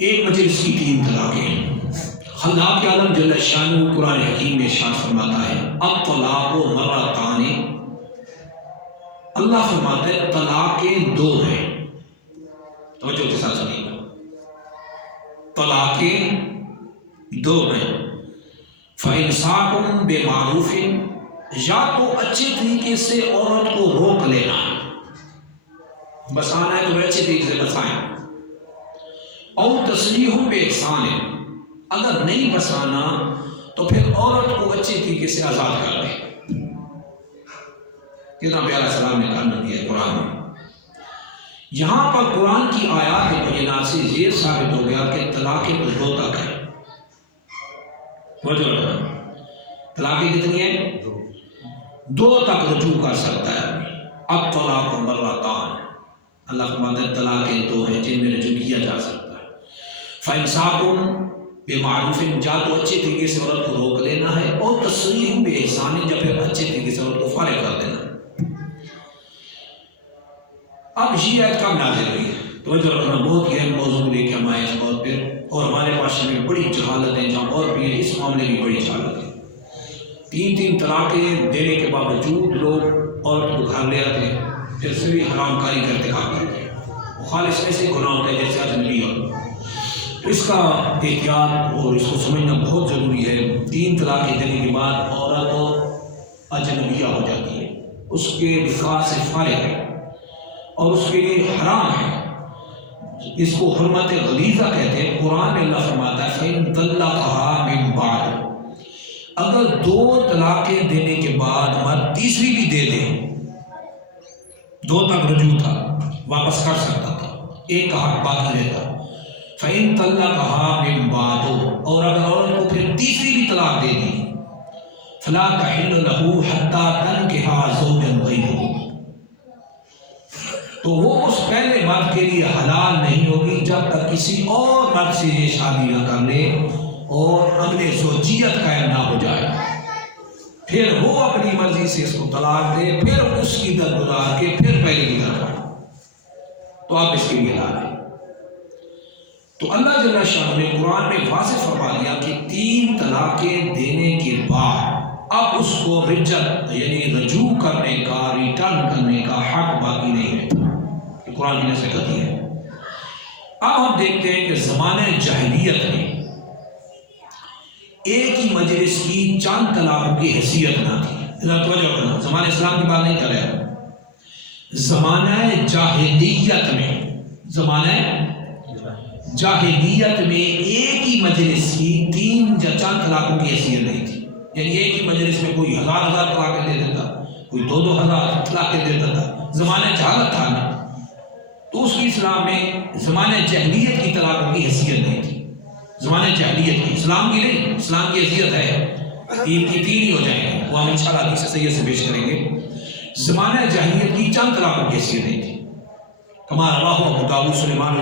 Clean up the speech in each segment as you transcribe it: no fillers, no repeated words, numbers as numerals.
ایک مجلس کی 3 طلاقیں۔ خلاق عالم جل شانہ قرآن حکیم میں ارشاد فرماتا ہے الطلاق مرتان، اللہ فرماتا ہے طلاقیں 2 ہیں۔ توجہ کے ساتھ سنیے گا، طلاقیں 2 ہیں۔ فَإِمْسَاكٌ بِمَعْرُوفٍ، یا تو اچھے طریقے سے عورت کو روک لینا، بسانا ہے تو اچھے طریقے سے بسائیں، اور تسریح بِإِحْسَانٍ، اگر نہیں بسانا تو پھر عورت کو اچھے طریقے سے آزاد کر دیں۔ کتنا پیارا سلام نے کہا دیا قرآن میں۔ یہاں پر قرآن کی آیات بینات سے یہ ثابت ہو گیا کہ طلاقیں تو 2 تک ہیں۔ طلاقیں کتنی ہیں؟ 2 تک رجوع کر سکتا ہے۔ اب طلاق مرتان، اللہ فرماتا ہے طلاقیں 2 ہیں جن میں رجوع کیا جا سکتا ہے۔ فَإِمْسَاكٌ بِمَعْرُوفٍ، یا تو اچھے طریقے سے عورت کو روک لینا ہے، اور تسریح بِإِحْسَانٍ، یا پھر اچھے طریقے سے عورت کو فارغ کر دینا۔ اب یہ آیت کب نازل ہوئی ہے؟ توجہ رکھنا، بہت اہم موضوع لے کے ہم آئے اس بات پہ، اور ہمارے معاشرے میں بڑی جہالت ہے، جہاں اور بھی اس معاملے میں بڑی جہالت ہے۔ 3 طلاقیں دینے کے باوجود لوگ عورت کو گھر لے آتے ہیں، پھر سے بھی حرام کاری کا ارتکاب کرتے ہیں۔ وہ خالص ایسے گناہ ہوتا ہے جیسے اجنبی ہو۔ اس کا احتیاط اور اس کو سمجھنا بہت ضروری ہے۔ 3 طلاقیں دینے کے بعد عورت اجنبیہ ہو جاتی ہے، اس کے نکاح سے فارغ ہے، اور اس کے لیے حرام ہے۔ اس کو حرمت غلیظہ کہتے ہیں۔ قرآن میں اللہ فرماتا ہے فَإِن طَلَّقَهَا مِن بَعْدِ، اگر 2 طلاقیں دینے کے بعد مرد تیسری بھی دے دے، 2 تک رجوع تھا، واپس کر سکتا تھا، ایک کا حق باقی رہتا۔ فَإِن طَلَّقَهَا مِن بَعْدِ، اور اگر عورت کو پھر تیسری بھی طلاق دے دی، فَلَا تَحِلُّ لَهُ حَتَّى تَنكِحَ زَوْجًا غَيْرَهُ، تو وہ اس پہلے مرد کے لیے حلال نہیں ہوگی جب تک کسی اور مرد سے یہ شادی نہ کر لے اور عقد زوجیت قائم نہ ہو جائے، پھر وہ اپنی مرضی سے اس کو طلاق دے، پھر اس کی درگزار کے پھر پہلے کی طرف، تو آپ اس کے لیے حلال ہیں۔ تو اللہ جل شانہ نے قرآن میں واضح فرما دیا کہ 3 طلاقیں دینے کے بعد اب اس کو رجعت یعنی رجوع کرنے کا، ریٹرن کرنے کا حق باقی نہیں ہے۔ قرآن کی نصیحت ہے۔ اب ہم دیکھتے ہیں کہ زمانہ جاہلیت میں ایک ہی مجلس کی چند طلاقوں کی حیثیت نہ تھی۔ توجہ کرنا، زمانہ اسلام کی بات نہیں کر رہا، زمانہ جاہلیت میں، زمانہ جاہلیت میں ایک ہی مجلس کی 3 یا 4 طلاقوں کی حیثیت نہیں تھی۔ یعنی ایک ہی مجلس میں کوئی 1000 طلاقیں دے دیتا، کوئی 2000 طلاقیں دے دیتا، زمانہ جہالت تھا نا، تو اس کی اسلام میں زمانہ جاہلیت کی طلاقوں کی حیثیت نہیں تھی۔ زمانہ جاہلیت کی، اسلام کی نہیں، اسلام کی حیثیت ہے 3 کی 3 ہی ہو جائیں گے، وہ ہم انشاءاللہ حدیث سید سے پیش کریں گے۔ زمانہ جاہلیت کی چند طلاقوں کی حیثیت نہیں تھی۔ کما رواہ ابو داؤد سلیمان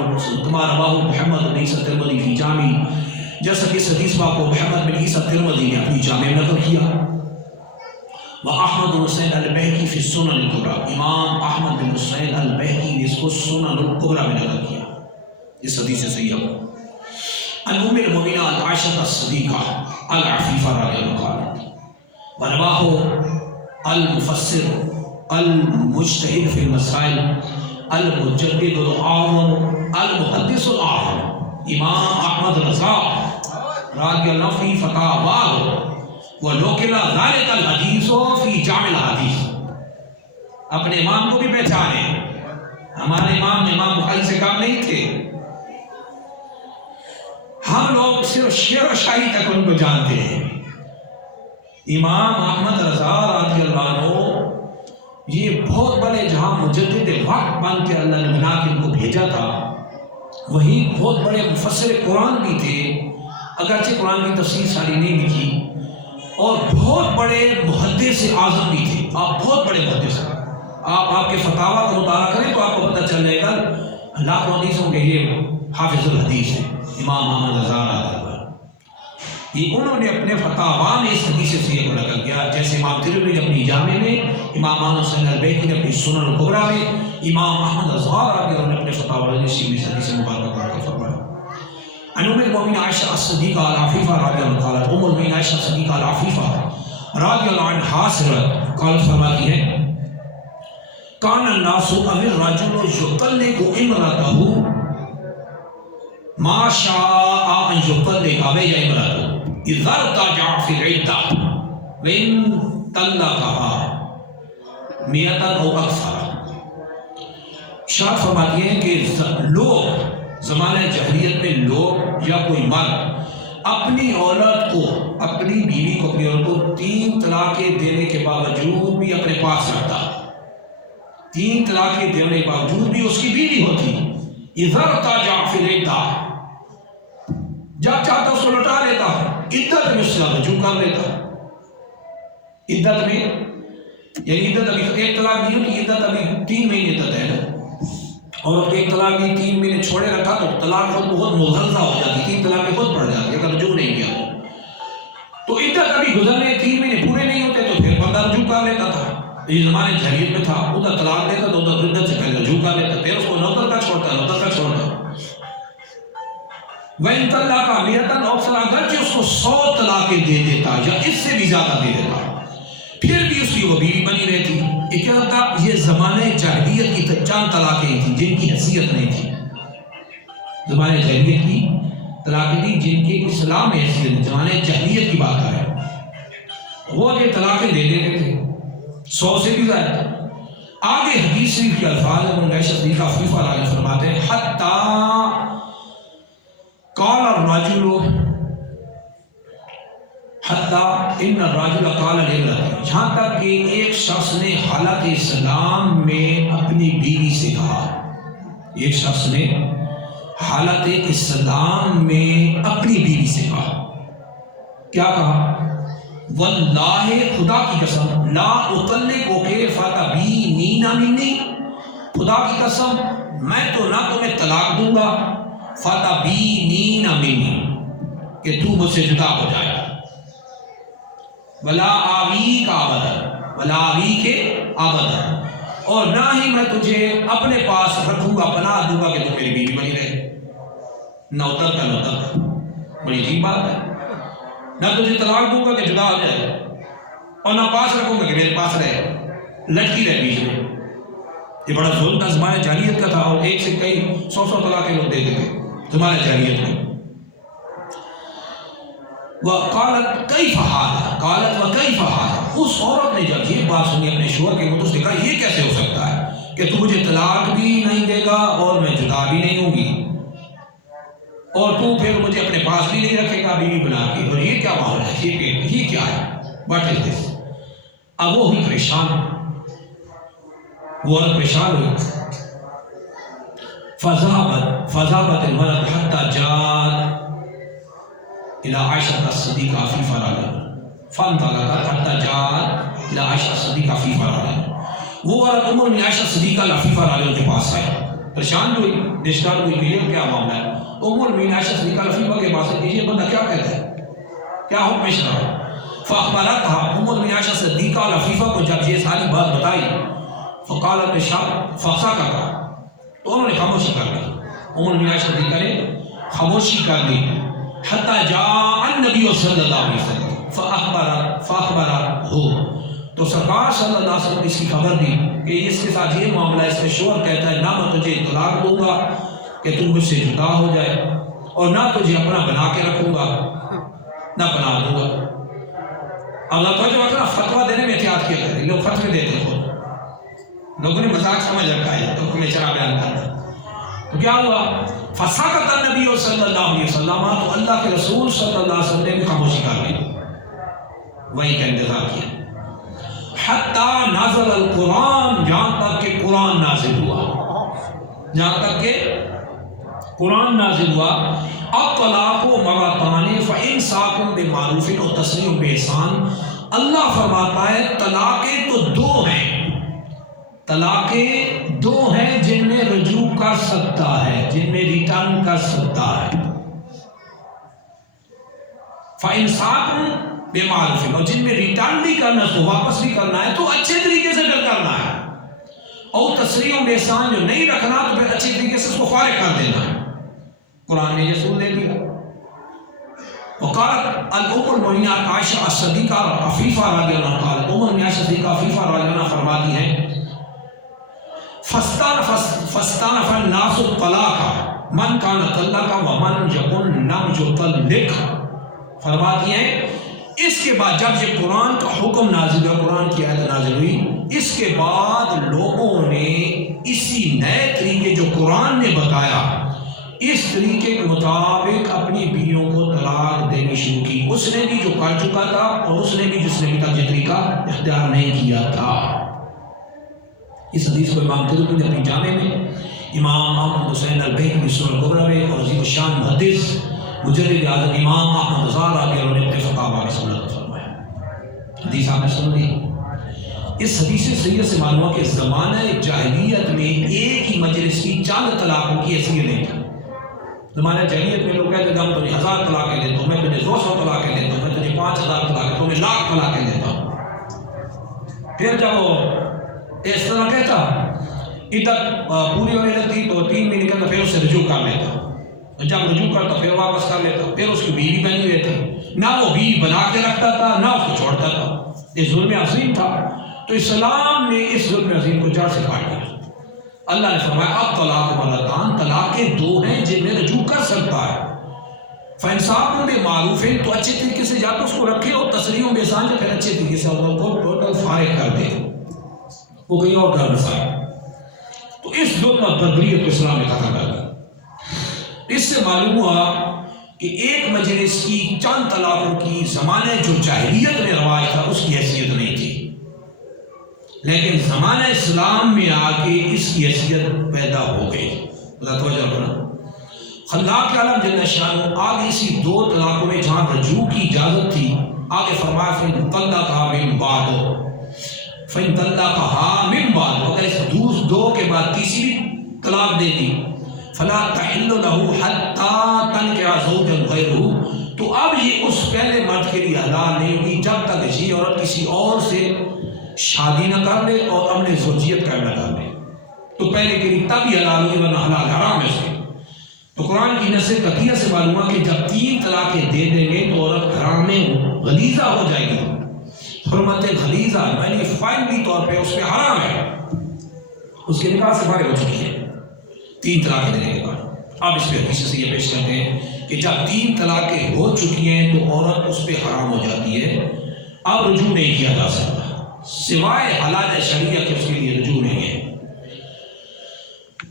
کما رواہ محمد بن عیسیٰ ترمذی فی جامع، جیسا کہ اس حدیث پاک کو محمد بن عیسیٰ ترمذی نے اپنی جامع میں نقل کیا۔ وَأَحْمَدُ بن حسین البیہقی فی السنن الکبریٰ، امام احمد بن حسین البیہقی نے اس کو سنن الکبریٰ میں نقل کیا، اس حدیث سے صحیح ہے۔ عن ام المؤمنین عائشہ الصدیقہ العفیفہ رضی اللہ عنہا، ورواہ المفسر المجتہد فی المسائل المجدد الاعظم المحدث الاعظم امام احمد رضا رضی اللہ فی فتاواہ وَلُوْكِلَ ذَلِكَ الْحَدِيثُ فِي جَامِعِ الْحَدِيث، اپنے امام کو بھی پہچانے، ہمارے امام بخاری سے کم نہیں تھے، ہم لوگ صرف شعر و شاعری تک ان کو جانتے ہیں۔ امام احمد رضا رضی اللہ عنہ یہ بہت بڑے، جہاں مجدد وقت بن کے اللہ نے بنا کے ان کو بھیجا تھا، وہیں بہت بڑے مفسر قرآن بھی تھے، اگرچہ قرآن کی تفسیر ساری نہیں لکھی، اور بہت بڑے محدث اعظم بھی تھے۔ آپ بہت بڑے محدث ہیں، آپ کے فتاوا کا مطالعہ کریں تو آپ کو پتہ چل جائے گا، لاکھوں حدیثوں کے یہ حافظ الحدیث ہیں امام احمد رضا رضی اللہ عنہ۔ یہ انہوں نے اپنے فتاوا میں اس حدیث سے یہ نقل کیا، جیسے امام ترمذی نے اپنی جامع میں، امام احمد حسین البیہقی نے اپنی سنن الکبریٰ میں، امام احمد رضا رضی اللہ عنہ نے اپنے فتاوا میں اس حدیث مبارکہ کو نقل فرمایا۔ ام المؤمنین عائشہ الصدیقہ العفیفہ رضی اللہ عنہا، ام المؤمنین عائشہ الصدیقہ العفیفہ رضی اللہ عنہا سے قال فرماتی ہے کان الناس او الرجل یطلق امرأته ما شاء ان یطلق بها امرأته اذا ارتجع فی العدة وان طلقها مئة او اکثر۔ شاہ فرماتی ہیں کہ لوگ زمانہ جاہلیت میں لوگ یا کوئی مرد اپنی اولاد کو، اپنی بیوی کو، اپنی عورت کو 3 طلاقیں دینے کے باوجود بھی اپنے پاس رکھتا، 3 طلاقیں دینے کے باوجود بھی اس کی بیوی ہوتی۔ اذا ارتجع فی العدة، جب چاہتا اس کو لوٹا لیتا، عدت میں اس سے رجوع کر لیتا۔ عدت میں یعنی عدت ابھی ایک طلاق نہیں ہوتی، عدت ابھی 3 مہینے تک ہے نا، اور ایک طلاق بھی 3 مہینے چھوڑے رکھا تو طلاق خود بہت مغلظہ ہو جاتی، 3 طلاقیں خود پڑ جاتی اگر رجوع نہیں کیا تو عدت ابھی گزرنے 3 مہینے پورے نہیں ہوتے تو پھر بندہ رجوع کر لیتا تھا۔ یہ زمانے جاہلیت میں تھا، ادھر طلاق دیتا تو ادھر عدت سے پہلے رجوع کر لیتا، پھر اس کو نوتر کا چھوڑتا، نوتر کا چھوڑتا۔ وَإِن طَلَّقَ مِئَةً أَوْ أَكْثَرَ، اگرچہ اس کو 100 طلاقیں دے دیتا یا اس سے بھی زیادہ دے دیتا پھر بھی اس کی وہ بیوی بنی رہتی۔ یہ کیا ہوتا؟ یہ زمانہ جاہلیت کی چند طلاقیں تھیں جن کی حیثیت نہیں تھی، زمانہ جاہلیت کی طلاقیں تھیں جن کی اسلام میں حیثیت نہیں، زمانہ جاہلیت کی بات ہے، وہ یہ طلاقیں دے دیتے تھے 100 سے بھی زیادہ۔ آگے حدیث شریف کے الفاظ ابن عائشہ صدیقہ عفیفہ رضی اللہ عنہا فرماتے ہیں حتی قال الرجل حتی ان الرجل قال لامرأته، یہاں تک کہ ایک شخص نے حالت اسلام میں اپنی بیوی سے کہا، ایک شخص نے حالت اسلام میں اپنی بیوی سے کہا، کیا کہا؟ واللہ خدا کی قسم لا اطلقک فتبینین منی، خدا کی قسم میں تو نہ تمہیں طلاق دوں گا فتبینین منی کہ تو مجھ سے جدا ہو جائے، ولا آویک ابدا، ولا آویک ابدا، اور نہ ہی میں تجھے اپنے پاس رکھوں گا، پناہ دوں گا کہ تو میری بیوی بنی رہے۔ نوتر کا نوتر، بڑی عجیب بات ہے، نہ تجھے طلاق دوں گا کہ جدا ہو جائے اور نہ پاس رکھوں گا کہ میرے پاس رہے، لٹکی رہے بیچ میں۔ یہ بڑا ظلم تھا، زمانہ جاہلیت کا تھا، اور ایک سے کئی 100 طلاقیں لوگ دیتے تھے زمانہ جاہلیت میں۔ وقالت کیف ھذا، قالت وکیف ھذا، اس عورت نے جب یہ بات سنی اپنے شوہر کے منہ سے کہا یہ کیسے ہو سکتا ہے کہ تو مجھے طلاق بھی نہیں دے گا اور میں جدا بھی نہیں ہوں گی، اور تو پھر مجھے اپنے پاس بھی نہیں رکھے گا بیوی بنا کے، اور یہ کیا معاملہ ہے، یہ کیا ہے، واٹ از دس؟ اب وہ ہوئی پریشان، وہ عورت پریشان ہوئی۔ فذهبت المرأة حتى جاءت إلى عائشة الصديقة عفيفة رضي الله عنها، فانطلقت حتى جاءت إلى عائشة الصديقة عفيفة رضي الله عنها، وہ عورت عمر میں عائشہ صدیقہ عفیفہ رضی اللہ عنہ کے پاس آئی، پریشان ہوئی، ڈسٹرب ہوئی کہ یہ کیا معاملہ ہے۔ عمر میں عائشہ صدیقہ عفیفہ کے پاس ہے، یہ بندہ کیا کہتا ہے، کیا حکم شرع؟ فاخبرتها، عمر میں عائشہ صدیقہ عفیفہ کو جب یہ ساری بات بتائی، فقالت فسکت، تو انہوں نے خاموشی کر لی، عمر بن عائشہ صدیقہ نے خاموشی کر لی، حتی جاء النبی صلی اللہ علیہ وسلم فاخبرہ، تو سرکار صلی اللہ علیہ وسلم نے اس کی خبر دی کہ اس کے ساتھ یہ معاملہ، اس کے شوہر کہتا ہے نہ میں تجھے طلاق دوں گا کہ تم مجھ سے جدا ہو جائے، اور نہ تجھے اپنا بنا کے رکھوں گا، نہ پناہ دوں گا۔ اللہ تعالیٰ وقت فتویٰ دینے میں احتیاط کیا کرے، لوگ فتوے دیتے خود، لوگوں نے مذاق سمجھ رکھا ہے حکم شرع بیان کرنا۔ تو کیا ہوا؟ فسکت النبی صلی اللہ علیہ وسلم، تو اللہ کے رسول صلی اللہ علیہ وسلم نے بھی خاموشی کر لی، وہی کا انتظار کیا، حتی نازل القرآن، جہاں تک کہ قرآن نازل ہوا، جہاں تک کہ قرآن نازل ہوا۔ الطلاق مرتان فامساک بمعروف و تسریح باحسان، اللہ فرماتا ہے طلاقیں تو 2 ہیں، طلاقیں 2 ہیں جن میں رجوع کر سکتا ہے، جن میں ریٹرن کر سکتا ہے، فامساک بمعروف، اور جن میں ریٹرن بھی کرنا ہے، واپس بھی کرنا ہے تو اچھے طریقے سے کرنا ہے، اور تسریح باحسان جو نہیں رکھنا تو پھر اچھے طریقے سے اس کو فارغ کر دینا ہے۔ قرآن نے یہ اصول دے دیا. وقالت الام المؤمنات عائشہ الصدیقہ عفیفہ رضی اللہ عنہ قالت ام المؤمنین عائشہ صدیقہ عفیفہ رضی اللہ عنہ فرماتی ہیں فاستانف الناس الطلاق من کان طلق ومن یکن لم یطلق. فرماتی ہیں اس کے بعد جب یہ قرآن کا حکم نازل ہوا، قرآن کی آیت نازل ہوئی، اس کے بعد لوگوں نے اسی نئے طریقے جو قرآن نے بتایا اس طریقے کے مطابق اپنی بیویوں کو طلاق دینی شروع کی. اس نے بھی جو کر چکا تھا اور اس نے بھی جس نے بھی تک یہ طریقہ اختیار نہیں کیا تھا. اس حدیث کو امام ترمذی نے اپنی جامع میں، امام احمد حسین البیہقی کی سنن الکبریٰ میں اور عظیم الشان محدث مجدد اعظم امام احمد رضا رضی اللہ عنہ نے اپنے فتاویٰ میں سنت فرمایا. حدیث آپ نے سن لی. اس حدیث صحیح سے معلوم ہوا کہ زمانہ جاہلیت میں ایک ہی مجلس کی چند طلاقوں کی حیثیت نہیں تھی. زمانہ جاہلیت میں لوگ کہتے تھے ہم تجھے 1000 طلاقیں دیتا ہوں، میں تجھے 200 طلاقیں دیتا ہوں، میں تجھے 5000 طلاقیں، تمہیں 1,00,000 طلاقیں دیتا ہوں. پھر جب وہ اس طرح کہتا عدت پوری ہونے لگتی تو 3 مہینے کے اندر پھر اسے رجوع کر لیتا. جب رجوع کرتا پھر واپس کر لیتا، پھر اس کی بیوی بنی رہتی، نہ وہ بیوی بنا کے رکھتا تھا نہ اس کو چھوڑتا تھا. یہ ظلم عظیم تھا. تو اسلام نے اس ظلم عظیم کو جڑ سے کاٹ دیا. اللہ نے فرمایا اب طلاق مرتان، طلاقیں 2 ہیں جن میں رجوع کر سکتا ہے. فانصاف بے معروف ہے تو اچھے طریقے سے یا تو اس کو رکھے اور تسریحوں بے سان پھر اچھے طریقے سے اللہ کو ٹوٹل فارغ کر دے، وہ کہیں اور گھر بسائے. تو اس ظلم اور بربریت کو اسلام نے ختم کر دیا. اس سے معلوم ہوا کہ ایک مجلس کی چند طلاقوں کی زمانہ جو جاہلیت میں رواج تھا اس کی حیثیت نہیں تھی، لیکن زمانہ اسلام میں آ کے اس کی حیثیت پیدا ہو گئی. اللہ توجہ کرنا. خلاق عالم جل شانہ آگے اسی 2 طلاقوں میں جہاں رجوع کی اجازت تھی آگے فرمایا فَإِن طَلَّقَهَا مِن بَعْدُ فَإِن طَلَّقَهَا مِن بَعْدُ، اگر اس 2 کے بعد تیسری طلاق دے دی فَلَا تَحِلُّ لَهُ حَتَّى تَنكِحَ زَوْجًا غَيْرَهُ، تو اب یہ اس پہلے مرد کے لیے حلال نہیں ہوگی جب تک یہ عورت کسی اور سے شادی نہ کر لے اور امن زوجیت کا نہ کر لے. تو پہلے کے لیے تب ہی حلال ہوگی ورنہ حلال حرام ہے اس کے. تو قرآن کی نص قطعیہ سے معلوم ہوا کہ جب 3 طلاقیں دے دیں گے تو عورت حرام غلیظہ ہو جائے گی. حرمت غلیظہ یعنی فائنلی طور پہ اس پہ حرام ہے، اس کے نکاح سے فارغ ہو چکی ہے 3 طلاقیں دینے کے بعد. اب اس پہ حدیث سے یہ پیش کرتے ہیں کہ جب 3 طلاقیں ہو چکی ہیں تو عورت اس پہ حرام ہو جاتی ہے، اب رجوع نہیں کیا جا سکتا سوائے حالات شرعیہ کے، اس کے لیے رجوع نہیں ہے.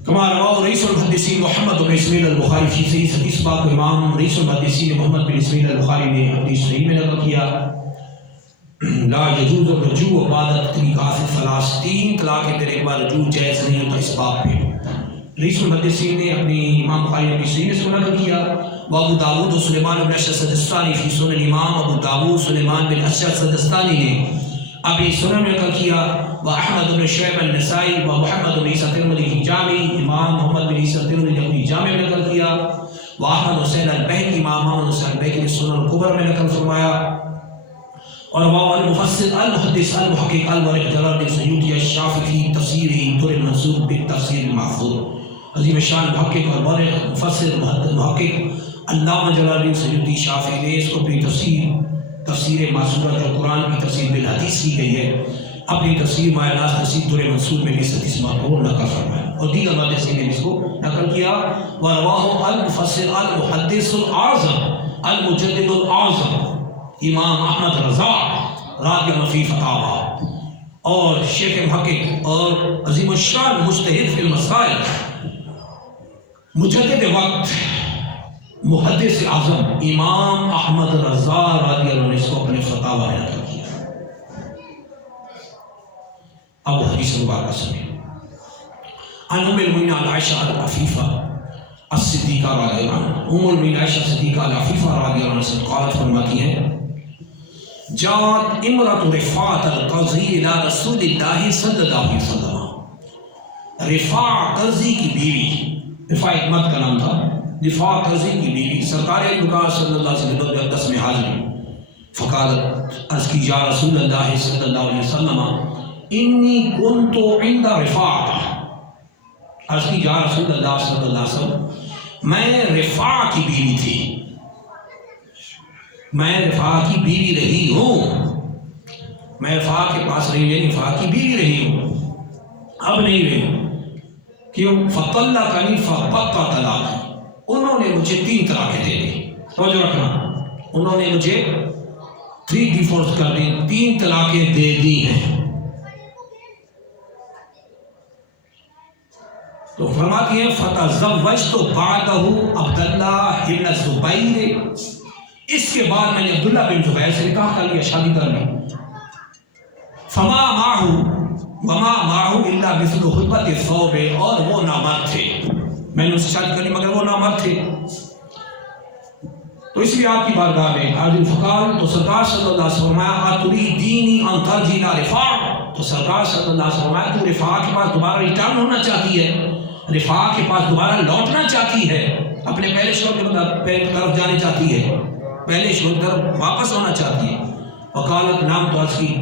کما رواہ رئیس المحدثین محمد بن اسماعیل البخاری فی صحیح حدیث پاک کو امام رئیس المحدثین محمد بن اسماعیل البخاری نے اپنی صحیح میں نقل کیا لا یجوز الرجوع بعد الطلاق الثلاث، 3 طلاقیں دینے کے بعد رجوع جائز نہیں ہوتا. اس باب پہ رئیس المحدثین نے اپنی امام بخاری نے صحیح میں اس کو نقل کیا. وابو داود و سلیمان بن اشعث السجستانی فی سنن امام ابو داود سلیمان بن اشعث السجستانی نے ابھی سنن میں نقل کیا. واحمد بن شعیب النسائی و محمد بن عیسیٰ ترمذی فی جامع، امام محمد بن عیسیٰ ترمذی نے اپنی جامع میں نقل کیا. واحمد حسین البیہقی، امام محمد حسین البیہقی نے سنن الکبریٰ میں نقل فرمایا. اور وہ المفسر المحدث المحقق الورق جلال الدین سیوطی الشافعی فی تفسیر در المنصور بالتفسیر المحفوظ، عظیم شان محقق اور مورخ مفسر محقق علامہ جلال الدین سیوطی شافعی نے اس کو اپنی تفسیر معصورہ جو قرآن کی تفسیر بالحدیث کی گئی ہے، اپنی تفسیر مایہ ناز تفسیر در منصور میں اس حدیث مقبول نقل فرمایا اور دیگر محدثین نے اس کو نقل کیا. ورواہ المفسر المحدث الاعظم المجدد الاعظم امام احمد رضا رضی اللہ فی فتاوی، اور شیخ محقق اور عظیم الشان مجتہد فی المسائل مجدد وقت محدث اعظم امام احمد رضا رضی اللہ عنہ نے اس کو اپنے فتاوی میں نقل کیا. اب حدیث مبارکہ سنیں. عن ام المؤمنین عائشہ العفیفہ الصدیقہ رضی اللہ عنہا، ام المؤمنین عائشہ صدیقہ العفیفہ رضی اللہ عنہ سے قالت فرماتی ہیں جاءت امرأة رفاعة القرظی الى رسول اللہ صلی اللہ علیہ وسلم. رفاع قرظی کی بیوی، رفاع ایک مرد کا نام تھا، رفاع قرظی کی بیوی سرکار انبیاء صلی اللہ علیہ وسلم کے اقدس میں حاضر ہوئی. فقالت عرض کی یا رسول اللہ صلی اللہ علیہ وسلم انی کنت عند رفاعہ، عرض کی یا رسول اللہ صلی اللہ علیہ وسلم میں رفاع کی بیوی تھی، میں رفاع کی بیوی رہی ہوں، میں رفاع کے پاس رہی، یعنی رفاع کی بیوی رہی ہوں، اب نہیں رہی۔ کیوں؟ فطلقنی فبقى طلاق، انہوں نے مجھے 3 طلاقیں دے دی۔ توجہ رکھنا، انہوں نے مجھے 3 ڈیفورس کر دی، 3 طلاقیں دے دی ہیں۔ تو فرماتی ہیں فتزوجت بعدہ عبداللہ ابن الزبیر، اس کے بعد میں نے عبداللہ بن زبیر سے نکاح کر لیا، شادی کر لی۔ فما وما معه الا مثل خطبۃ الثوب، اور وہ نامرد تھے، میں نے اس سے شادی کر لی مگر وہ نامرد تھے۔ تو اس لیے آپ کی بارگاہ میں حاضر فقال، تو سرکار صلی اللہ علیہ وسلم فرمایا اتریدینی ان ترجعی الی رفاع، تو سرکار صلی اللہ علیہ وسلم فرمایا تو رفاع کے پاس دوبارہ ریٹرن ہونا چاہتی ہے، رفاع کے پاس دوبارہ لوٹنا چاہتی ہے، اپنے پہلے شوہر کی طرف جانے چاہتی ہے، پہلے شوہر کی طرف واپس ہونا چاہتی ہے۔ وقالت نام، تو عرض کی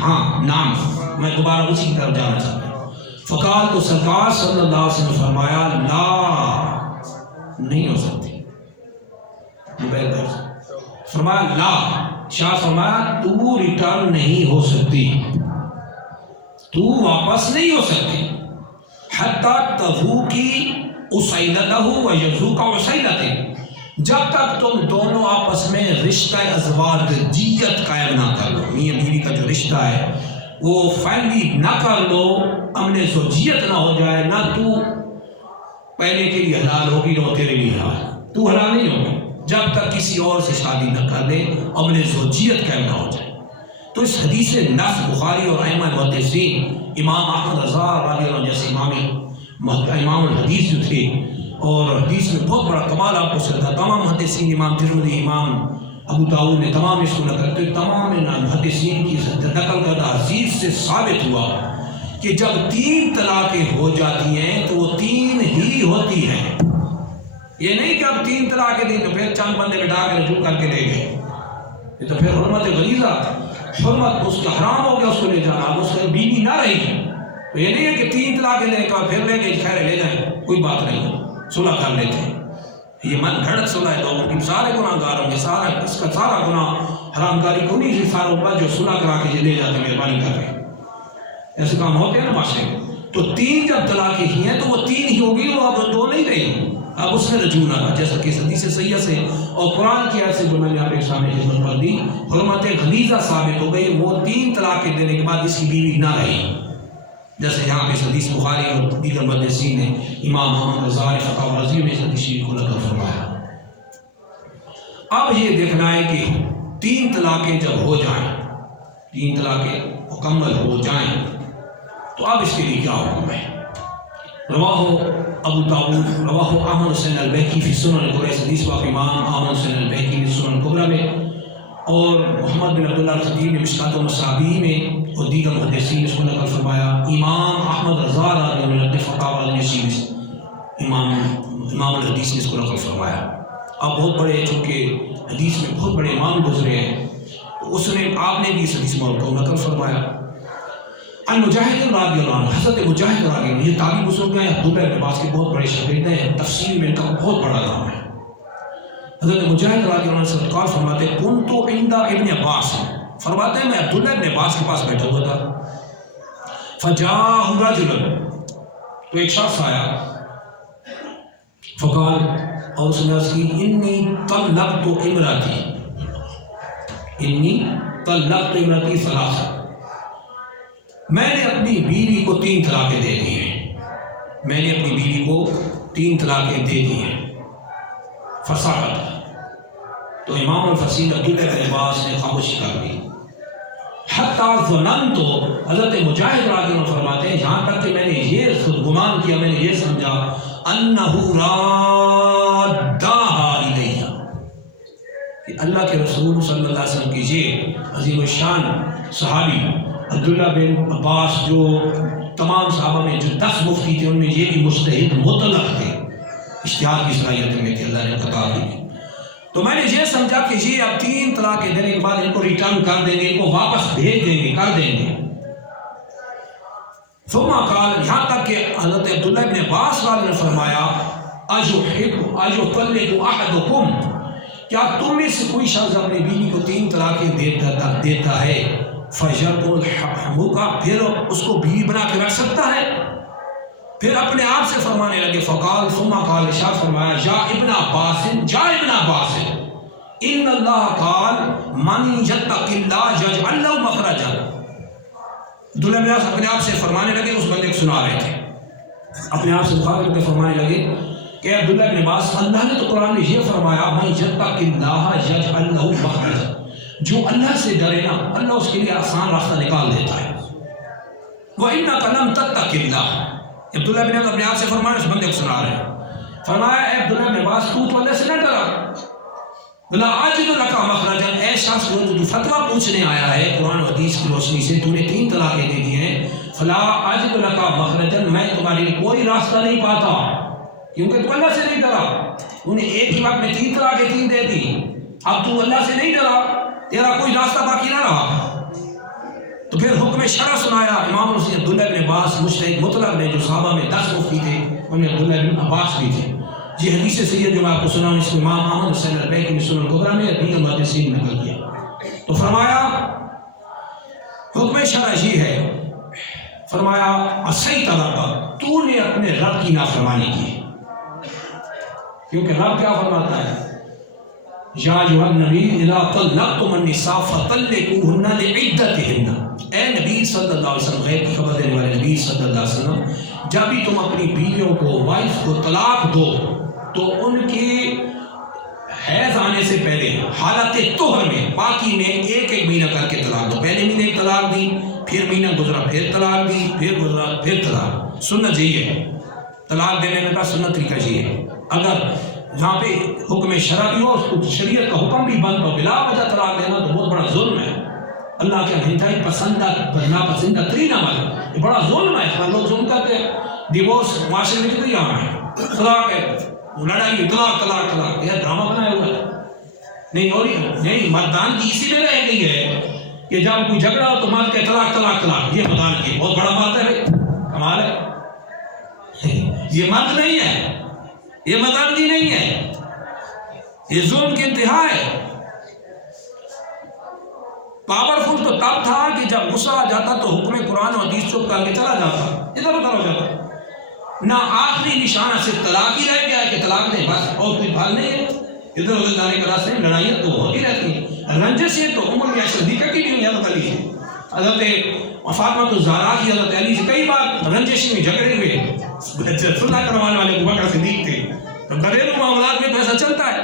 ہاں نام، میں دوبارہ اسی کی طرف جانا چاہتا ہوں۔ فقال، تو سرکار صلی اللہ علیہ وسلم نے فرمایا لا، نہیں ہو سکتی، فرمایا لا، شاہ فرمایا تو ریٹرن نہیں ہو سکتی، تو واپس نہیں ہو سکتی، حتی تذوقی اسیلتہ و یذوق اسیلتہ، جب تک تم دونوں آپس میں رشتہ ازواجیت قائم نہ کر لو، میاں بیوی کا جو رشتہ ہے وہ فیملی نہ کر لو، امن زوجیت نہ ہو جائے، نہ تو پہلے کے لیے حلال ہوگی نہ تیرے لیے حلال، تو حلال نہیں ہوگی جب تک کسی اور سے شادی نہ کر لے، امن زوجیت قائم نہ ہو جائے۔ تو اس حدیث نص بخاری اور ائمہ محدثین، امام احمد رضا رضی اللہ عنہ جیسے امام الحدیث جو تھے، اور حدیث میں بہت بڑا کمال آپ کو سلتا، تمام محدثین، امام ترمذی، امام ابو داؤد نے تمام اس کو نقل کرتے، تمام محدثین کی نقل کردہ حدیث سے ثابت ہوا کہ جب 3 طلاقیں ہو جاتی ہیں تو وہ 3 ہی ہوتی ہیں، یہ نہیں کہ اب 3 طلاقیں دی تو پھر چند بندے بٹھا کے رجوع کر کے لے گئے، یہ تو پھر حرمت غلیظہ، حرمت اس کا حرام ہو گیا اس کو لے جانا، اب اس کی بیوی نہ رہی، تو یہ نہیں ہے کہ 3 طلاقیں لینے کے بعد پھر لے گئے، خیر لے جائیں، کوئی بات نہیں، صلح کر لیتے ہیں، یہ من گھڑت صلح ہے، لوگوں کی سارے گناہ گار ہوں گے، سارا اس کا سارا گناہ حرام کاری کو نہیں، سارا اوپر جو صلح کرا کے لے جاتے ہیں، مہربانی کر کے ایسے کام ہوتے ہیں نا معاشرے میں۔ تو 3 جب طلاقیں ہی ہیں تو وہ 3 ہی ہوگی، وہ اب 2 نہیں رہی، اب اس میں رجوع نہ رہا، جیسا کہ حدیث صحیحہ سے اور قرآن کی آیت سے جو میں نے آپ کے سامنے خدمت کر دی، حرمت غلیظہ ثابت ہو گئی، وہ 3 طلاقیں دینے کے بعد اس کی بیوی نہ رہی، جیسے یہاں پہ حدیث بخاری اور دیگر محدثین نے، امام محمد رضا نے فتاوی رضی میں اس حدیث کو نقل فرمایا۔ اب یہ دیکھنا ہے کہ 3 طلاقیں جب ہو جائیں، 3 طلاقیں مکمل ہو جائیں تو اب اس کے لیے کیا حکم ہے؟ رواہ ابو داؤد، رواہ احمد حسین البیہقی فی سنن الکبریٰ، اس حدیث کو امام احمد حسین البیہقی نے سنن الکبریٰ میں، اور محمد بن عبداللہ الخطیب نے مشکات المصابیح میں، اور دیگر محدثین نے اس کو نقل فرمایا، امام احمد رضا نے اپنے فتاوی میں امام الحدیث نے اس کو نقل فرمایا۔ اب بہت بڑے، چونکہ حدیث میں بہت بڑے امام گزرے ہیں، تو اس نے آپ نے بھی اس حدیث میں کو نقل فرمایا۔ ان مجاہد رضی اللہ عنہ، حضرت مجاہد رضی اللہ عنہ، یہ تابعی بزرگ ہیں، عبداللہ ابن عباس کے بہت بڑے شاگرد ہیں، تفسیر میں ان کا بہت بڑا نام ہے۔ حضرت مجاہد رضی اللہ عنہ سرکار فرماتے ہیں کنت عند ابن عباس، فرماتے ہیں میں عبداللہ ابن عباس کے پاس بیٹھا ہوا تھا، فجاء رجل، تو ایک شخص آیا، فقال، اور اس نے عرض کی انی طلقت امراتی، انی طلقت امراتی ثلاثہ، میں نے اپنی بیوی کو 3 طلاقیں دے دی ہیں، میں نے اپنی بیوی کو 3 طلاقیں دے دی ہیں، فساقت، تو امام الفصیل عبداللہ بن عباس نے خاموشی کر دی، حتیٰ ظننت، حضرت مجاہد رضی اللہ عنہ فرماتے ہیں یہاں تک کہ میں نے یہ گمان کیا، میں نے یہ سمجھا انہ رادہا الیہ، کہ اللہ کے رسول صلی اللہ علیہ وسلم کی یہ عظیم الشان صحابی عبداللہ بن عباس، جو تمام صحابہ میں جو 10 مفتی تھے ان میں یہ بھی مجتہد مطلق تھے، اجتہاد کی صلاحیت میں تھی، اللہ نے عطا کی، تو میں نے یہ سمجھا کہ یہ اب 3 طلاقیں دینے کے بعد ان کو ریٹرن کر دیں گے، ان کو واپس بھیج دیں گے، کر دیں گے۔ ثم قال، یہاں تک کہ حضرت عبداللہ بن عباس نے فرمایا اَيُطَلِّقُ أَحَدُكُمْ، کیا تم میں سے کوئی شخص اپنی بیوی کو 3 طلاقیں دیتا ہے، فَيَقُلْ حَمُّكَ، پھر اس کو بیوی بنا کے رکھ سکتا ہے؟ پھر اپنے آپ سے فرمانے لگے، فقال ثم قال، ارشاد فرمایا، جا ابن عباس ان اللہ قال من یتق اللہ یجعل لہ مخرجا۔ عبداللہ بن عباس اپنے آپ سے فرمانے لگے، اس بندے کو سنا رہے تھے، اپنے آپ سے بخار کر کے فرمانے لگے کہ عبداللہ بن عباس، اللہ نے تو قرآن میں یہ فرمایا، من یتق اللہ یجعل لہ مخرجا، جو اللہ سے ڈرے نا اللہ اس کے لیے آسان راستہ نکال دیتا ہے۔ وَإِنَّكَ لَمْ تَتَّقِ اللَّهَ، عبداللہ بن عباس اپنے آپ سے فرمایا، اس بندے کو سنا رہے ہیں، فرمایا اے عبداللہ بن عباس، تو اللہ سے نہ ڈرا، بلا اجد لک مخرجا، اے شخص جو فتویٰ پوچھنے آیا ہے قرآن و حدیث کی روشنی سے، تو نے 3 طلاقیں دے دی ہیں، فلا اجد لک مخرجا، میں تمہارے لیے کوئی راستہ نہیں پاتا، کیونکہ تو اللہ سے نہیں ڈرا، تو نے ایک ہی وقت میں 3 طلاقیں 3 دے دی، اب تو اللہ سے نہیں ڈرا، تیرا کوئی راستہ باقی نہ رہا۔ تو پھر حکم شرع سنایا امام مسلم عبداللہ بن عباس مجتہد مطلق نے، جو صحابہ میں 10 مفتی تھے، ان میں عبداللہ بن عباس بھی تھے۔ یہ حدیث سید جو میں آپ کو سنا ہوں، اس کو امام احمد حسین البیہقی نے سنن الکبریٰ میں دیگر محدثین نے نقل کیا۔ تو فرمایا حکم شرع یہ ہے، فرمایا عصیت ربک، تو نے اپنے رب کی نافرمانی کی، کیونکہ رب کیا فرماتا ہے، یا ایھا النبی اذا طلقتم النساء فطلقوہن لعدتہن، اے نبی صلی اللہ علیہ وسلم، غیب کی خبر دینے والے نبی صلی اللہ علیہ وسلم، جب بھی تم اپنی بیویوں کو، وائف کو طلاق دو تو ان کی حیض آنے سے پہلے حالت طہر میں، پاکی میں، ایک مہینہ کر کے طلاق دو۔ پہلے مہینے ایک طلاق دی، پھر مہینہ گزرا پھر طلاق دی، پھر گزرا پھر طلاق۔ سنت یہ ہے، طلاق دینے کا سنت طریقہ یہ ہے۔ اگر یہاں پہ حکم شرع بھی ہو، شریعت کا حکم بھی بند ہو، بلا وجہ طلاق دینا تو بہت بڑا ظلم ہے، اللہ کے انتہائی ناپسندہ ترین عمل ہے، یہ بڑا ظلم ہے، ہر لوگ ظلم کرتے ہیں۔ ڈیورس معاشرے میں کتنی عام ہے، طلاق ہے، لڑائی، طلاق طلاق طلاق، یہ ڈرامہ بنایا ہوا ہے۔ نہیں، اور نہیں، مردان کی اسی میں رہ گئی ہے کہ جب کوئی جھگڑا ہو تو مرد کے طلاق طلاق طلاق، یہ مردان کی بہت بڑا بات ہے بھائی، کمال ہے، یہ مرد نہیں ہے، یہ مردانگی نہیں ہے، یہ ظلم کی انتہا ہے۔ پاورفل تو تب تھا کہ جب غصہ آ جاتا تو حکم قرآن و حدیث چپ کر کے چلا جاتا، ادھر ادھر ہو جاتا، نہ آخری نشانہ صرف طلاق ہی رہ گیا کہ طلاق دیں بس، اور کوئی بھال نہیں ہے، ادھر ادھر جانے کے راستے میں لڑائیاں تو ہوتی رہتی ہیں۔ رنجشیں تو عمر میں صدیقہ کی بھی ہوئی، حضرت علی سے، حضرت فاطمہ الزہرا کی حضرت علی سے کئی بار رنجشیں میں جھگڑے ہوئے، صلح کروانے والے ابو بکر صدیق تھے۔ گھریلو معاملات میں تو ایسا چلتا ہے۔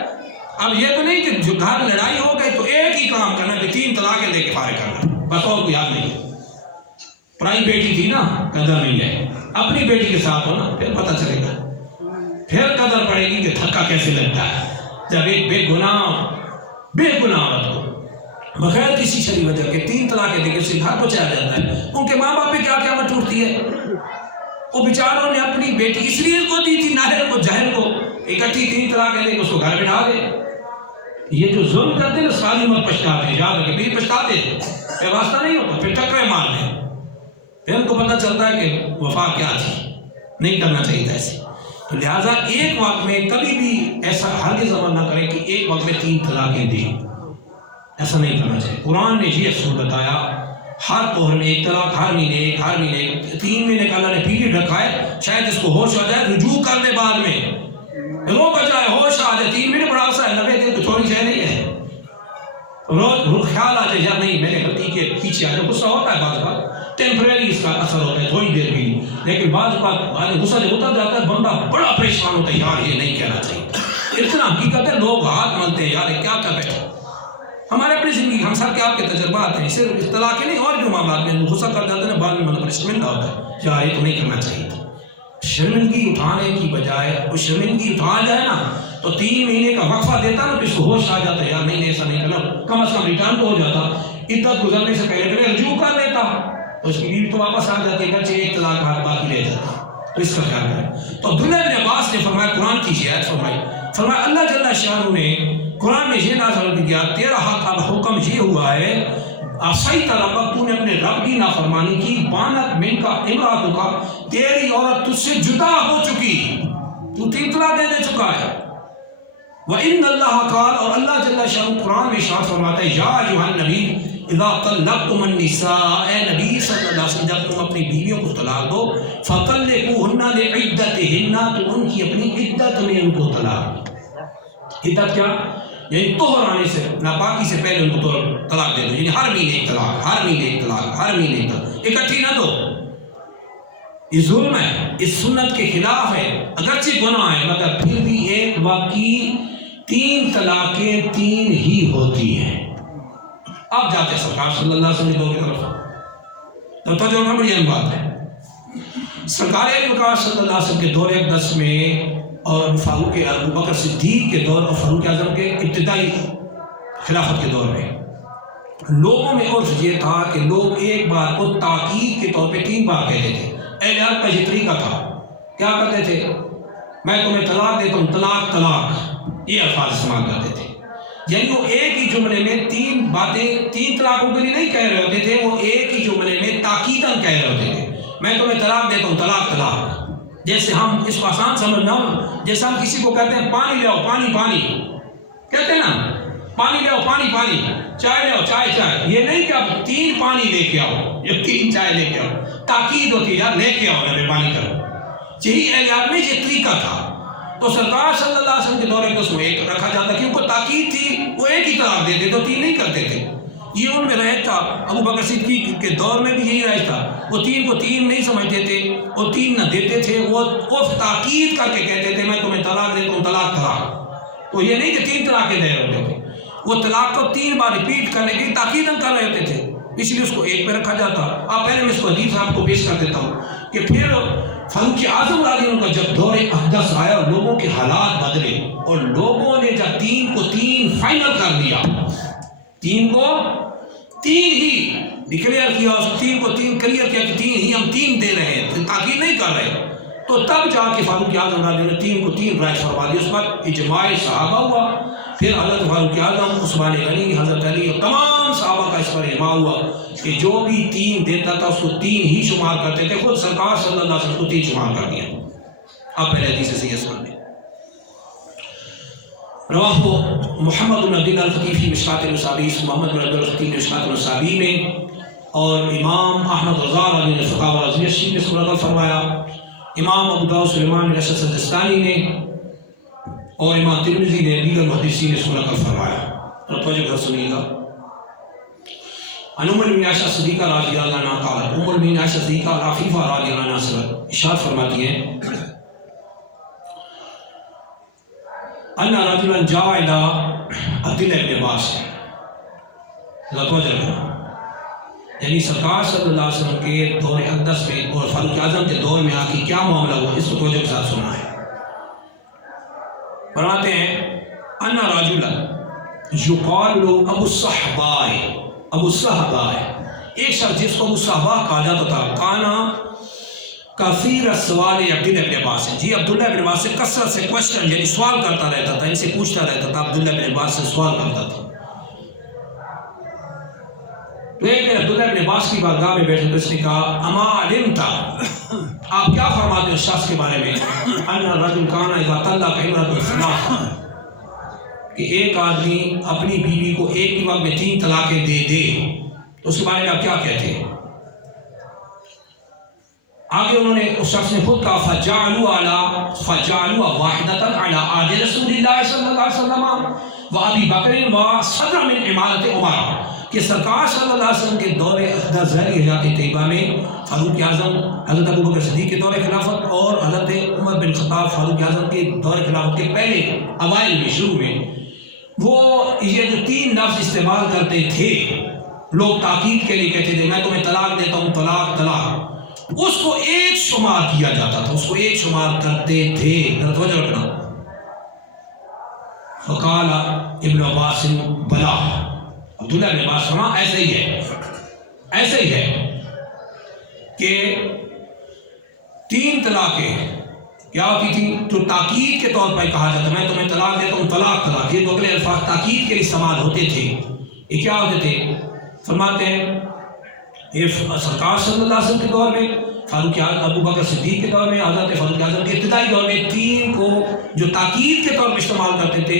اب یہ تو نہیں کہ جو گھر لڑائی ہو گئی تو ایک ہی کام کرنا کہ 3 طلاقیں دے کے فارغ کرنا، بس اور کوئی یاد نہیں۔ پرائی بیٹی تھی نا، قدر نہیں ہے، اپنی بیٹی کے ساتھ ہو نا، پھر پتہ چلے گا، پھر قدر پڑے گی کہ دھکا کیسے لگتا ہے جب ایک بے گناہ عورت کو بغیر کسی شرعی وجہ کے 3 طلاقیں دے کے اسے گھر پہنچایا جاتا ہے۔ ان کے ماں باپ پہ کیا قیامت ٹوٹتی ہے، وہ بیچاروں نے اپنی بیٹی اس لیے کو دی تھی، ناہر کو جہل کو، اکٹھی 3 طلاقیں دے کے اس کو گھر بٹھا دے۔ یہ جو ظلم کرتے ہیں نا، ساری عمر پچھتاتے ہیں، یاد رکھیں، پھر پچھتاتے ہیں، پھر واسطہ نہیں ہوتا، پھر ٹکرے مارتے ہیں، پھر ان کو پتہ چلتا ہے کہ وفا کیا تھی، نہیں کرنا چاہیے تھا ایسے۔ تو لہٰذا ایک وقت میں کبھی بھی ایسا ہرگز عمل نہ کریں کہ ایک وقت میں 3 طلاقیں دیں، ایسا نہیں کرنا چاہیے۔ قرآن نے یہ اصول بتایا، ہر طہر میں 1 طلاق، ہر مہینے ایک، ہر مہینے ایک، 3 مہینے کا اللہ نے پیریڈ رکھا ہے، شاید اس کو ہوش آ جائے، رجوع کر لے بعد میں، روک جائے، ہوش آ جائے، 3 مہینے بڑا عرصہ ہے، 90 دن تو چھوڑی شے نہیں ہے، روز خیال آ جائے یار نہیں میں نے غلطی کے پیچھے آ جائے، غصہ ہوتا ہے بعض بات، ٹیمپریری اس کا اثر ہوتا ہے تھوڑی دیر بھی، لیکن بعض بات غصہ جب اتر جاتا ہے بندہ بڑا پریشان ہوتا ہے، یار یہ نہیں کہنا چاہیے، اتنا حقیقت ہے، لوگ ہاتھ ملتے ہیں، یار کیا کر بیٹھے، ہمارے اپنی زندگی، ہم سب کے آپ کے تجربات ہیں، صرف اطلاع کے نہیں، اور بھی معاملات میں غصہ کر جاتے ہیں، بعد میں مطلب شرمندہ ہوتا ہے، یار یہ تو نہیں کرنا چاہیے تھا۔ شرمندگی اٹھانے کی بجائے وہ شرمندگی اٹھا جائے نا تو 3 مہینے کا وقفہ دیتا نا تو اس کو ہوش آ جاتا ہے، یار نہیں ایسا نہیں کرنا، کم از کم ریٹرن تو ہو جاتا، عدت گزرنے سے پہلے پہلے رجوع کر لیتا، تو اس کی بیوی تو واپس آ جاتی ہے، اگرچہ 1 طلاق باقی رہ جاتا، تو اس کا خیال کریں۔ تو عبداللہ بن عباس نے فرمایا، قرآن کی آیت فرمائی، فرمایا اللہ جل شانہ نے قرآن میں یہ نازل کیا، تیرا حق اب حکم یہ ہوا ہے، عصیت ربک، تو نے اپنے رب کی نافرمانی کی، بانت منک امرأتک، تیری عورت تجھ سے جدا ہو چکی، تو 3 طلاق دے چکا ہے۔ وَإِنَّ اللَّهَ قَالَ، اور اللہ جل شانہ قرآن میں ارشاد فرماتا ہے، یا ایھا النبی اذا طلقتم النساء، اے نبی صلی اللہ علیہ وسلم جب تم اپنی بیویوں کو طلاق دو، فَطَلِّقُوهُنَّ لِعِدَّتِهِنَّ، تو ان کی اپنی عدت میں ان کو طلاق دو۔ عدت کیا؟ یعنی طہر آنے سے، ناپاکی سے پہلے ان کو طلاق دے دو، یعنی ہر مہینے ایک طلاق، ہر مہینے ایک طلاق، ہر مہینے ایک طلاق، اکٹھی نہ دو۔ یہ ظلم ہے، اس سنت کے خلاف ہے، اگرچہ گناہ ہے مگر پھر بھی ایک واقعی 3 طلاقیں 3 ہی ہوتی ہیں۔ اب جاتے ہیں سرکار صلی اللہ علیہ وسلم کے دور کی طرف، تو توجہ کرنا بڑی اہم بات ہے۔ سرکار وقار صلی اللہ علیہ وسلم کے دور اقدس میں اور فاروق ابوبکر صدیق کے دور اور فاروق اعظم کے ابتدائی خلافت کے دور میں لوگوں میں عرف یہ تھا کہ لوگ ایک بار کو تاکید کے طور پہ 3 بار کہتے تھے۔ اہل عرب کا یہ طریقہ تھا، کیا کرتے تھے؟ میں تمہیں طلاق دیتا ہوں، طلاق طلاق، یہ الفاظ استعمال کرتے تھے۔ یعنی وہ ایک ہی جملے میں 3 باتیں 3 طلاقوں کے لیے نہیں کہہ رہے ہوتے تھے، وہ ایک ہی جملے میں تاکیداً کہہ رہے ہوتے تھے، میں تمہیں طلاق دیتا ہوں، طلاق طلاق۔ جیسے ہم اس کو آسان سمجھنا ہو، جیسے ہم کسی کو کہتے ہیں پانی لے آؤ، پانی پانی کہتے ہیں نا، پانی لے آؤ، پانی پانی، چائے لے آؤ، چائے چائے۔ یہ نہیں کہ اب 3 پانی لے کے آؤ یا 3 چائے لے کے آؤ، تاکید ہوتی ہے، یار لے کے آؤ، مہربانی کرو۔ یہی اہل عرب میں یہ طریقہ تھا۔ تو سرکار صلی اللہ علیہ وسلم کے دور میں اس میں ایک رکھا جاتا کہ ان کو تاکید تھی، وہ ایک ہی طلاق دیتے تو 3 نہیں کرتے تھے۔ یہ ان میں رائج تھا، ابو بکر صدیق کے دور میں بھی یہی رائج تھا، وہ 3 کو 3 نہیں سمجھتے تھے، وہ 3 نہ دیتے تھے، وہ تاکید کر کے کہتے تھے میں تمہیں طلاق دیتا ہوں، طلاق طلاق۔ تو یہ نہیں کہ 3 طلاقیں دے رہے ہوتے تھے، وہ طلاق کو 3 بار ریپیٹ کرنے کی تاکیداً کر رہے ہوتے تھے، اس لیے اس کو ایک پہ رکھا جاتا۔ اب پہلے میں اس کو حدیث آپ کو پیش کر دیتا ہوں کہ پھر فاروق اعظم رضی اللہ عنہ کا جب دور احدث آیا اور لوگوں کے حالات بدلے اور لوگوں نے جب 3 کو 3 فائنل کر دیا، 3 کو 3 ہی ڈکلیئر کیا، اس 3 کو 3 کلیئر کیا کہ 3 ہی ہم 3 دے رہے ہیں، تاکید نہیں کر رہے، تو تب جا کے فاروق اعظم رضی اللہ عنہ نے 3 کو 3 رائج فرما دیا۔ اس بعد اجماع صحابہ ہوا، پھر حضرت فاروق اعظم، عثمان غنی، حضرت علی اور تمام صحابہ کا اس پر اجماع ہوا کہ جو بھی 3 دیتا تھا اس کو 3 ہی شمار کرتے تھے۔ خود سرکار صلی اللہ علیہ وسلم کو 3 شمار کر دیا۔ اب پہلے حدیث سے یہ سن لیں، رواہ محمد بن عبد اللہ الخطیفی مشکات المصابیح، محمد بن عبد الخطیف مشکات المصابیح میں، اور امام احمد رضا علی نے فتاوی رضویہ شریف میں اس کو نقل فرمایا، امام ابو داؤد سلیمان بن اشعث سجستانی نے اور امام ترمذی نے، دیگر محدثین نے اس کو نقل فرمایا۔ اور توجہ کر سنیے گا، عن ام المؤمنین عائشہ صدیقہ رضی اللہ عنہا قالت، ام المؤمنین عائشہ صدیقہ اور عفیفہ رضی اللہ عنہا سے ارشاد فرماتی ہیں، ان رجلا جاء الى عبد الله بن عباس، یعنی سرکار صلی اللہ علیہ وسلم کے دور اقدس میں اور فاروق اعظم کے دور میں آ کے کیا معاملہ ہوا، اس کو توجہ کے ساتھ سننا ہے۔ فرماتے ہیں ان رجلا یقال له ابو الصحباء، ابو الصحباء ایک شخص جس کو ابو الصحباء کہا جاتا تھا، کانا کثیر السوال عبداللہ بن عباس، جی عبداللہ بن عباس سے کثرت سے کوشچن یعنی سوال کرتا رہتا تھا، ان سے پوچھتا رہتا تھا، عبداللہ بن عباس سے سوال کرتا تھا۔ تو ایک دن عبداللہ بن عباس کی بارگاہ میں بیٹھے تو اس نے کہا، اما علمتا، آپ کیا فرماتے ہیں اس شخص کے بارے میں، ان الرجل کان اذا طلق امرأة ثلاثا، کہ ایک آدمی اپنی بیوی کو ایک ہی وقت میں 3 طلاقیں دے دے، تو اس کے بارے میں آپ کیا کہتے ہیں؟ آگے انہوں نے اس شخص نے خود کہا، فجعلوا واحدة على عهد رسول اللہ صلی اللہ علیہ وسلم و ابی بکر و صدر من امارت عمر، کہ سرکار صلی اللہ علیہ وسلم کے دور اقدس ظاہری حیات طیبہ میں فاروق اعظم حضرت ابو بکر صدیق کے دور خلافت اور حضرت عمر بن خطاب فاروق اعظم کے دور خلافت کے پہلے اوائل میں شروع میں وہ یہ جو 3 لفظ استعمال کرتے تھے، لوگ تاکید کے لیے کہتے تھے میں تمہیں طلاق دیتا ہوں، طلاق طلاق، اس کو ایک شمار کیا جاتا تھا، اس کو ایک شمار کرتے تھے۔ توجہ رکھنا، فقال ابن عباس بلا، عبداللہ بن عباس فرما ایسے ہی ہے، ایسے ہی ہے کہ 3 طلاقیں کیا ہوتی تھی جو تاکید کے طور پر کہا جاتا، میں تمہیں طلاق دیتا ہوں، طلاق طلاق، یہ 2 اگلے الفاظ تاکید کے لیے استعمال ہوتے تھے۔ یہ کیا ہوتے تھے؟ فرماتے ہیں یہ سرکار صلی اللہ علیہ وسلم کے دور میں فاروق ابو بکر صدیق کے دور میں، حضرت فاروق اعظم کے ابتدائی دور میں تین کو جو تاکید کے طور پر استعمال کرتے تھے،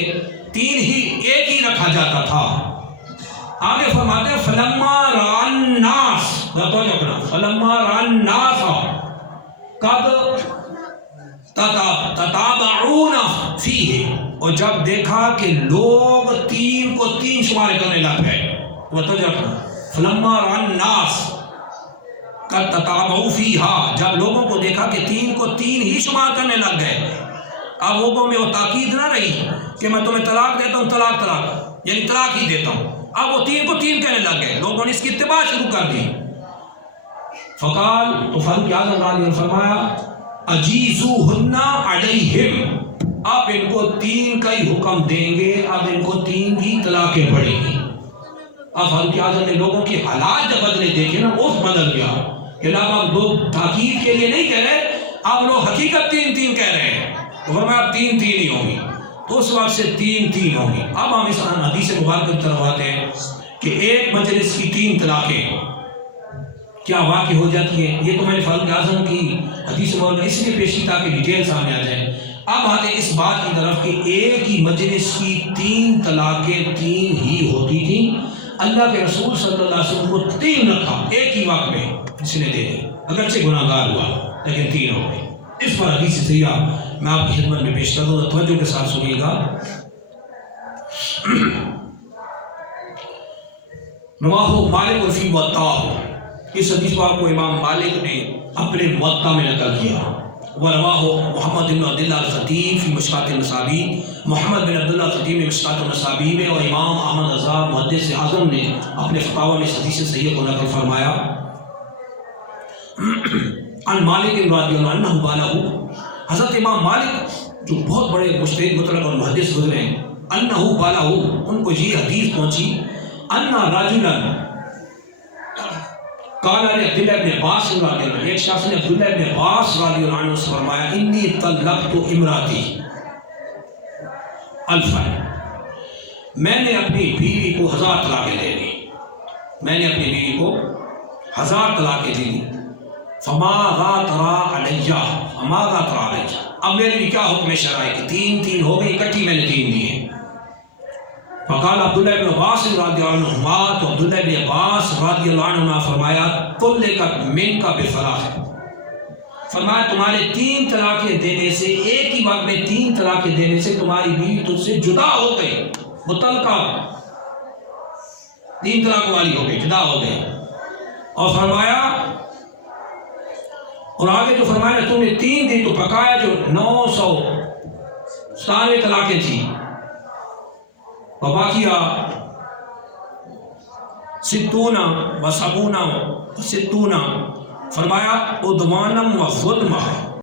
تین ہی ایک ہی رکھا جاتا تھا۔ آگے فرماتے ہیں فلما رأى الناس، فلما رأى الناس قد تتابعون فیہ، اور جب دیکھا کہ لوگ تین کو تین شمار کرنے لگ گئے، فلما رأى الناس قد تتابعوا فیہا، جب لوگوں کو دیکھا کہ تین کو تین ہی شمار کرنے لگ گئے، اب لوگوں میں وہ تاکید نہ رہی کہ میں تمہیں طلاق دیتا ہوں، طلاق یعنی طلاق ہی دیتا ہوں، اب وہ تین کو تین کہنے لگ گئے، لوگوں نے اس کی اتباع شروع کر دی۔ فقال، تو فاروق اعظم رضی نے فرمایا اجیزوہن علیہم، آپ ان کو تین کا ہی حکم دیں گے، اب ان کو تین کی طلاقیں پڑیں گی۔ اب فاروق اعظم نے لوگوں کے حالات جب بدلے دیکھے نا، اس بدل گیا کہ اب آپ لوگ تاکید کے لیے نہیں کہہ رہے، اب لوگ حقیقت تین تین کہہ رہے ہیں، تو فرمایا اب تین تین ہی ہوگی، تو اس وقت سے تین تین ہوگی۔ اب ہم اس حدیث مبارکہ کی طرف آتے ہیں کہ ایک مجلس کی تین طلاقیں کیا واقع ہو جاتی ہیں۔ یہ تو میں نے فاروق اعظم کی حدیث مبارکہ اس لیے پیش کی تاکہ ڈیٹیل سامنے آ جائے۔ اب آتے ہیں اس بات کی طرف کہ ایک ہی مجلس کی تین طلاقیں تین ہی ہوتی تھیں، اللہ کے رسول صلی اللہ علیہ وسلم کو تین رکھا ایک ہی وقت میں، اس نے دے دی، اگرچہ گناہگار ہوا لیکن تین ہو گئی۔ اس پر حدیث سیاح میں آپ کی خدمت میں پیش کر دوں، توجہ کے ساتھ سنیے گا۔ رواہ مالک فی موطا، اس حدیث کو آپ کو امام مالک نے اپنے موطا میں نقل کیا۔ ورواہ محمد بن عبداللہ الخطیب فی مشکات المصابیح، محمد بن عبداللہ الخطیب نے مشکات المصابیح میں، اور امام احمد رضا محدث اعظم نے اپنے فتاوی میں اس حدیث صحیح کو نقل فرمایا۔ عن مالک رضی اللہ عنہ بالغ، حضرت امام مالک جو بہت بڑے مجتہد مطلق اور محدث گزرے ہیں، انہ بالغ، ان کو یہ حدیث پہنچی، ان رجلا قال عبداللہ ابن عباس رضی اللہ عنہ، ایک شخص نے عبداللہ ابن عباس رضی اللہ عنہ سے فرمایا انی طلقت امراتی الفا، میں نے اپنی بیوی کو 1000 طلاقیں دے دی، میں نے اپنی بیوی کو 1000 طلاقیں دی، فماذا ترى علیہ، فماذا ترى علیہ، اب میرے لیے کیا حکم شرعی کہ تین تین ہو گئی، اکٹھی میں نے تین دی ہیں۔ فقال عبداللہ بن عباس رضی اللہ عنہما، تو عبداللہ بن عباس رضی اللہ عنہ فرمایا طلقت منک بثلاث، فرمایا تمہارے تین طلاقیں دینے سے، ایک ہی وقت میں تین طلاقیں دینے سے تمہاری بیوی تجھ سے جدا ہو گئی، مطلقہ تین طلاق والی ہو گئی، جدا ہو گئی۔ اور فرمایا، اور آگے جو فرمایا تم نے تین دی تو بقایا جو 997 طلاقیں تھیں، وباقیہ 60 و 70 و 60، فرمایا عدوانم و ظلمہ،